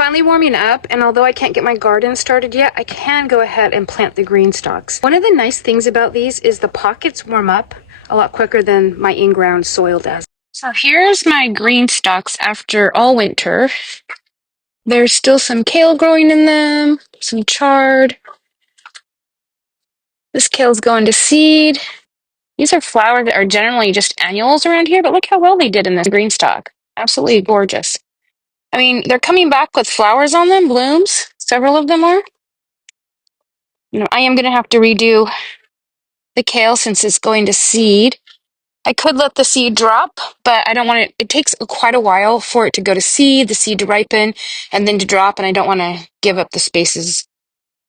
finally warming up, and although I can't get my garden started yet, I can go ahead and plant the green stalks. One of the nice things about these is the pockets warm up a lot quicker than my in-ground soil does. So here's my green stalks after all winter. There's still some kale growing in them, some chard. This kale's going to seed. These are flowers that are generally just annuals around here, but look how well they did in this green stalk. Absolutely gorgeous. I mean, they're coming back with flowers on them, blooms. Several of them are. I am going to have to redo the kale since it's going to seed. I could let the seed drop, but I don't want it. It takes quite a while for it to go to seed, the seed to ripen, and then to drop, and I don't want to give up the spaces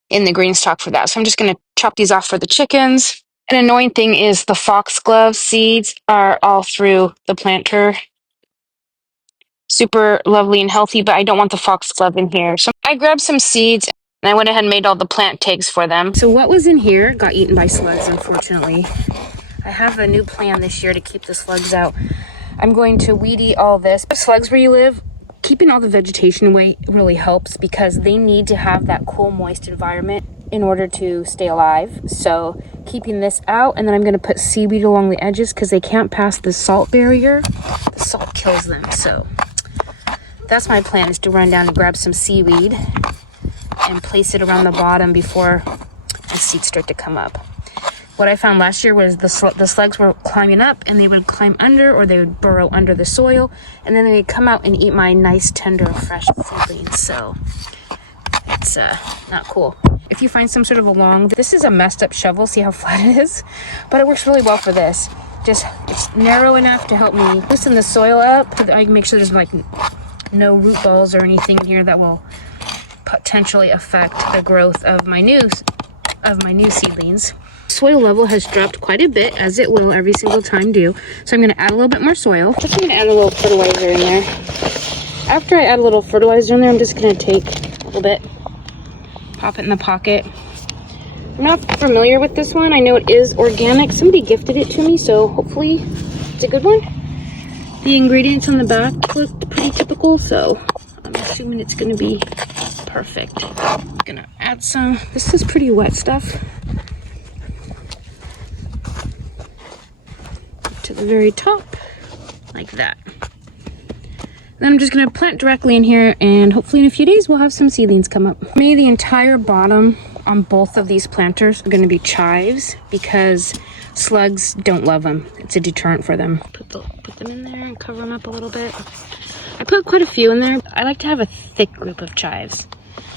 in the green stalk for that. So I'm just going to chop these off for the chickens. An annoying thing is the foxglove seeds are all through the planter. Super lovely and healthy, but I don't want the foxglove in here. So I grabbed some seeds and I went ahead and made all the plant tags for them. So what was in here got eaten by slugs, unfortunately. I have a new plan this year to keep the slugs out. I'm going to weed eat all this. The slugs where you live, keeping all the vegetation away really helps because they need to have that cool, moist environment in order to stay alive. So keeping this out, and then I'm going to put seaweed along the edges because they can't pass the salt barrier. The salt kills them, so that's my plan, is to run down and grab some seaweed and place it around the bottom before the seeds start to come up. What I found last year was the slugs were climbing up and they would climb under, or they would burrow under the soil, and then they would come out and eat my nice, tender, fresh seedlings. So it's not cool. If you find some sort of this is a messed up shovel, see how flat it is? But it works really well for this. It's narrow enough to help me loosen the soil up. I can make sure there's like no root balls or anything here that will potentially affect the growth of my new seedlings. Soil level has dropped quite a bit, as it will every single time do. So I'm going to add a little bit more soil. I'm going to add a little fertilizer in there. After I add a little fertilizer in there, I'm just going to take a little bit, pop it in the pocket. I'm not familiar with this one. I know it is organic. Somebody gifted it to me, so hopefully it's a good one. The ingredients on the back looked pretty typical, so I'm assuming it's going to be perfect. I'm going to add some. This is pretty wet stuff. To the very top, like that. Then I'm just going to plant directly in here, and hopefully in a few days we'll have some seedlings come up. For me, the entire bottom on both of these planters are going to be chives because slugs don't love them. It's a deterrent for them. Put them in there and cover them up a little bit. I put quite a few in there. I like to have a thick group of chives.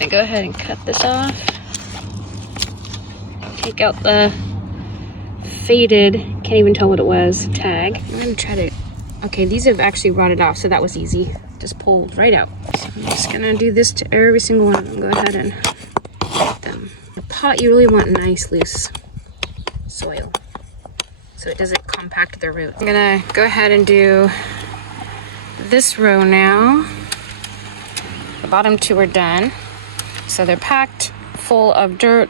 I go ahead and cut this off. Take out the faded, can't even tell what it was, tag. I'm going to try to, okay, these have actually rotted off, so that was easy. Just pulled right out. So I'm just going to do this to every single one of them. Go ahead and put them. The pot, you really want nice, loose soil so it doesn't compact their roots. I'm going to go ahead and do this row now. The bottom two are done. So they're packed full of dirt,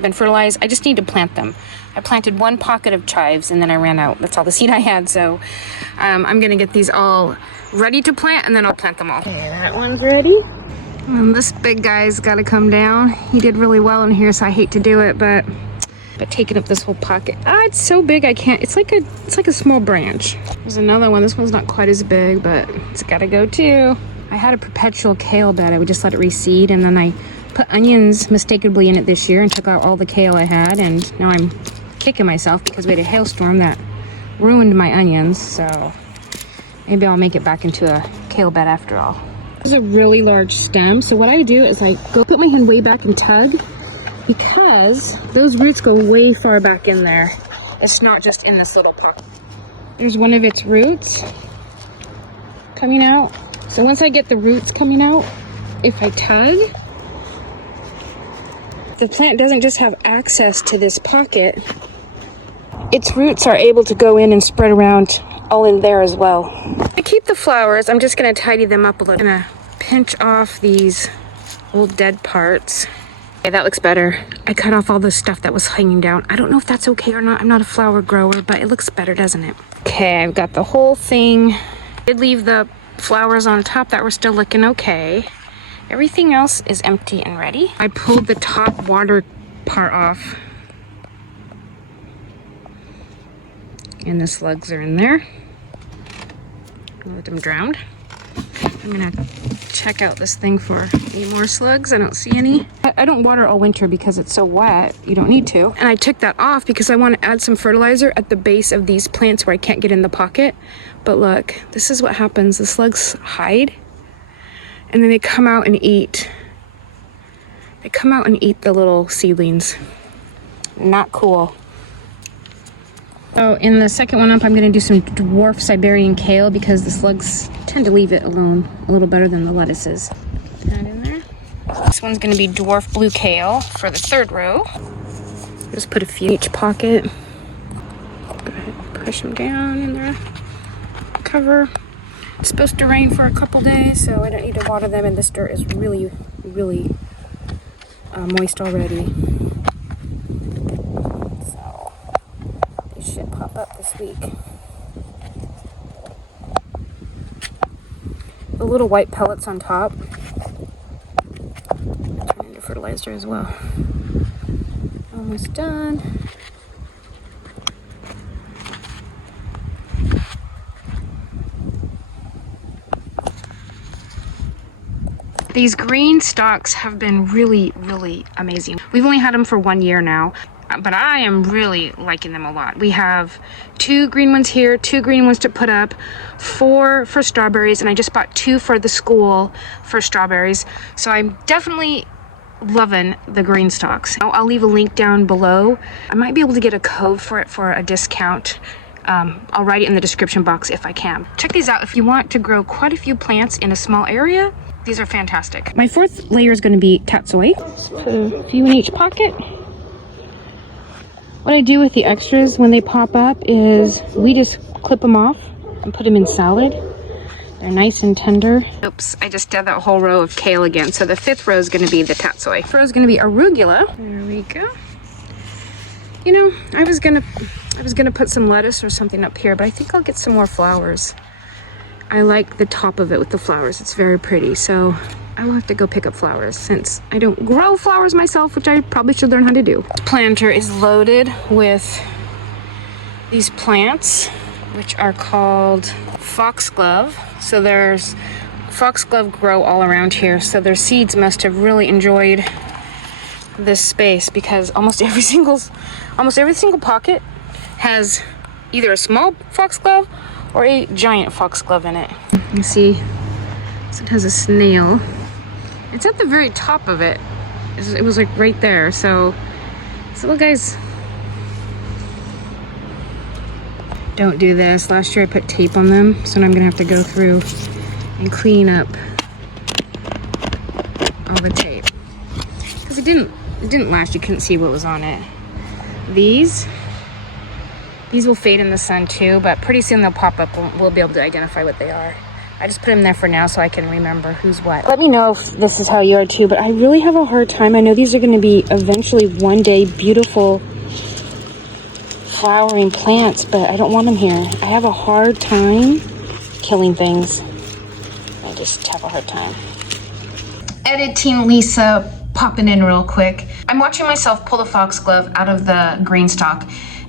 been fertilized. I just need to plant them. I planted one pocket of chives and then I ran out. That's all the seed I had. So I'm going to get these all ready to plant, and then I'll plant them all. Okay, that one's ready. And this big guy's got to come down. He did really well in here, so I hate to do it, but taking up this whole pocket. It's so big I can't. It's like a small branch. There's another one. This one's not quite as big, but it's got to go too. I had a perpetual kale bed. I would just let it reseed, and then I put onions mistakenly in it this year and took out all the kale I had, and now I'm kicking myself because we had a hailstorm that ruined my onions. So maybe I'll make it back into a kale bed after all. This is a really large stem, so what I do is I go put my hand way back and tug, because those roots go way far back in there. It's not just in this little pocket. There's one of its roots coming out. So once I get the roots coming out, if I tug, the plant doesn't just have access to this pocket, its roots are able to go in and spread around all in there as well. I keep the flowers. I'm just going to tidy them up a little. I'm going to pinch off these old dead parts. Okay, that looks better. I cut off all the stuff that was hanging down. I don't know if that's okay or not. I'm not a flower grower, but it looks better, doesn't it? Okay, I've got the whole thing. I did leave the flowers on top that were still looking okay. Everything else is empty and ready. I pulled the top water part off. And the slugs are in there. I'll let them drown. I'm gonna check out this thing for any more slugs. I don't see any. I don't water all winter because it's so wet. You don't need to. And I took that off because I want to add some fertilizer at the base of these plants where I can't get in the pocket. But look, this is what happens. The slugs hide and then they come out and eat. They come out and eat the little seedlings. Not cool. So in the second one up, I'm gonna do some dwarf Siberian kale because the slugs tend to leave it alone a little better than the lettuces. Put that in there. This one's gonna be dwarf blue kale for the third row. Just put a few in each pocket. Go ahead and push them down in there. Cover. It's supposed to rain for a couple days, so I don't need to water them, and this dirt is really, really moist already. Should pop up this week. The little white pellets on top turn into fertilizer as well. Almost done. These GreenStalks have been really, really amazing. We've only had them for 1 year now, but I am really liking them a lot. We have 2 green ones here, 2 green ones to put up, 4 for strawberries, and I just bought 2 for the school for strawberries. So I'm definitely loving the GreenStalks. I'll leave a link down below. I might be able to get a code for it for a discount. I'll write it in the description box if I can. Check these out if you want to grow quite a few plants in a small area. These are fantastic. My 4th layer is going to be tatsoi. Put a few in each pocket. What I do with the extras when they pop up is we just clip them off and put them in salad. They're nice and tender. Oops, I just did that whole row of kale again. So the 5th row is going to be the tatsoi. 5th row is going to be arugula. There we go. You know, I was gonna put some lettuce or something up here, but I think I'll get some more flowers. I like the top of it with the flowers. It's very pretty. So I will have to go pick up flowers since I don't grow flowers myself, which I probably should learn how to do. The planter is loaded with these plants, which are called foxglove. So there's foxglove grow all around here. So their seeds must have really enjoyed this space because almost every single pocket has either a small foxglove or a giant foxglove in it. You see, so it has a snail. It's at the very top of it. It was like right there. So little guys, don't do this. Last year I put tape on them, so now I'm gonna have to go through and clean up all the tape because it didn't last. You couldn't see what was on it. These will fade in the sun too, but pretty soon they'll pop up and we'll be able to identify what they are. I just put them there for now so I can remember who's what. Let me know if this is how you are too, but I really have a hard time. I know these are going to be eventually one day beautiful flowering plants, but I don't want them here. I have a hard time killing things. I just have a hard time. Editing Lisa popping in real quick. I'm watching myself pull the foxglove out of the GreenStalk.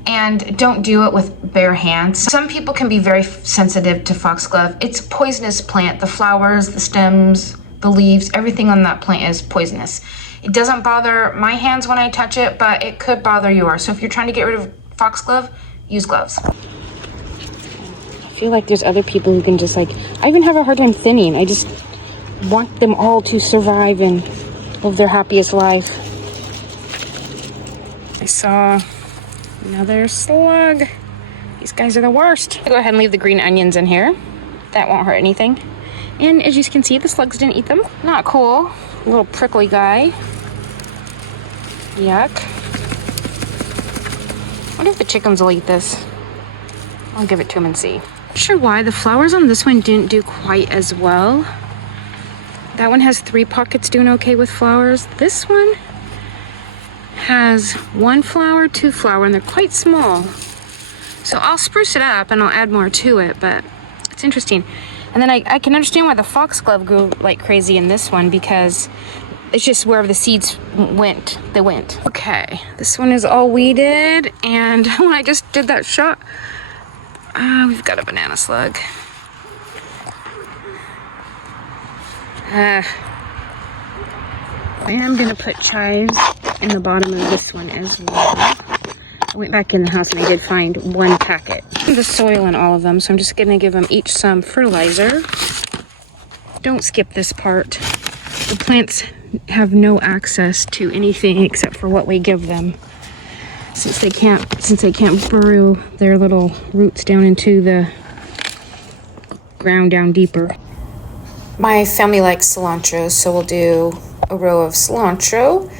And don't do it with bare hands. Some people can be very sensitive to foxglove. It's a poisonous plant. The flowers, the stems, the leaves, everything on that plant is poisonous. It doesn't bother my hands when I touch it, but it could bother yours. So if you're trying to get rid of foxglove, use gloves. I feel like there's other people who can just I even have a hard time thinning. I just want them all to survive and live their happiest life. I saw another slug. These guys are the worst. I'll go ahead and leave the green onions in here. That won't hurt anything. And as you can see, the slugs didn't eat them. Not cool. A little prickly guy. Yuck. I wonder if the chickens will eat this. I'll give it to them and see. Not sure why the flowers on this one didn't do quite as well. That one has 3 pockets doing okay with flowers. This one has 1 flower, 2 flower, and they're quite small. So I'll spruce it up and I'll add more to it, but it's interesting. And then I can understand why the foxglove grew like crazy in this one, because it's just wherever the seeds went, they went. Okay, this one is all weeded, and when I just did that shot, we've got a banana slug. I am gonna put chives in the bottom of this one as well. I went back in the house and I did find one packet. The soil in all of them, so I'm just gonna give them each some fertilizer. Don't skip this part. The plants have no access to anything except for what we give them, since they can't burrow their little roots down into the ground down deeper. My family likes cilantro, so we'll do a row of cilantro.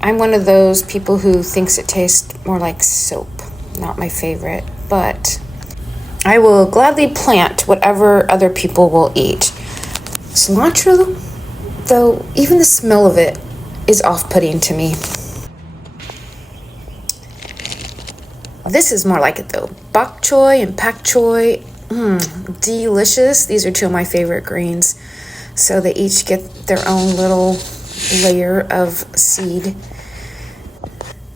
I'm one of those people who thinks it tastes more like soap. Not my favorite, but I will gladly plant whatever other people will eat. Cilantro, though, even the smell of it is off-putting to me. This is more like it though. Bok choy and pak choy, delicious. These are two of my favorite greens. So they each get their own little layer of seed.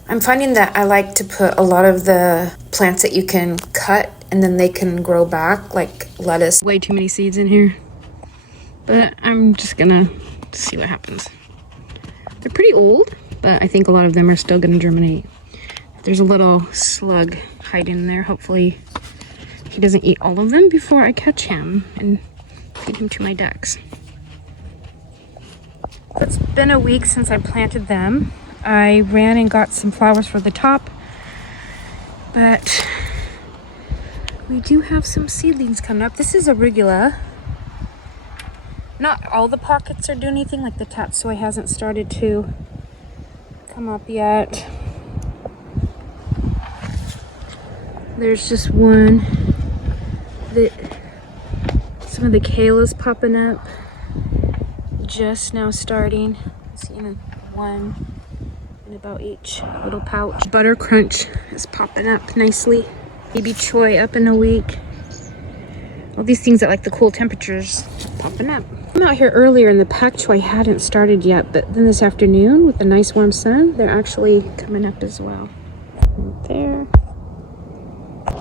I'm finding that I like to put a lot of the plants that you can cut and then they can grow back, like lettuce. Way too many seeds in here, but I'm just gonna see what happens. They're pretty old, but I think a lot of them are still gonna germinate. There's a little slug hiding in there. Hopefully he doesn't eat all of them before I catch him and feed him to my ducks. It's been a week since I planted them. I ran and got some flowers for the top, but we do have some seedlings coming up. This is arugula. Not all the pockets are doing anything, like the tatsoi hasn't started to come up yet. There's just one that some of the kale is popping up, just now starting. Seeing one in about each little pouch. Butter crunch is popping up nicely. Baby choy up in a week. All these things that like the cool temperatures popping up. I'm out here earlier and the pak choy hadn't started yet, but then this afternoon with the nice warm sun, they're actually coming up as well. Right there.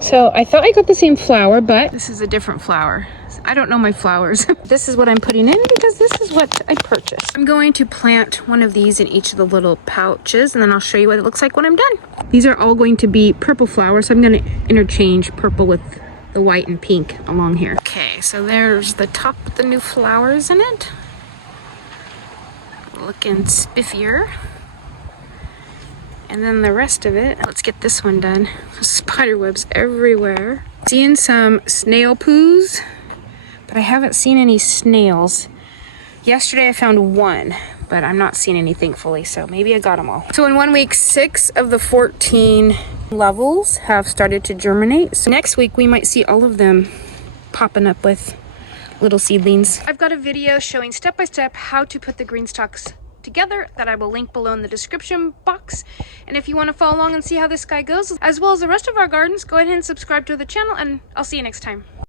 So I thought I got the same flower, but this is a different flower. I don't know my flowers. This is what I'm putting in because this is what I purchased. I'm going to plant one of these in each of the little pouches, and then I'll show you what it looks like when I'm done. These are all going to be purple flowers, so I'm going to interchange purple with the white and pink along here. Okay, so there's the top with the new flowers in it. Looking spiffier. And then the rest of it, let's get this one done. Spider webs everywhere. Seeing some snail poos, but I haven't seen any snails. Yesterday I found one, but I'm not seeing any, thankfully, so maybe I got them all. So in 1 week, 6 of the 14 levels have started to germinate. So next week we might see all of them popping up with little seedlings. I've got a video showing step-by-step how to put the GreenStalks together that I will link below in the description box. And if you want to follow along and see how this guy goes, as well as the rest of our gardens, go ahead and subscribe to the channel, and I'll see you next time.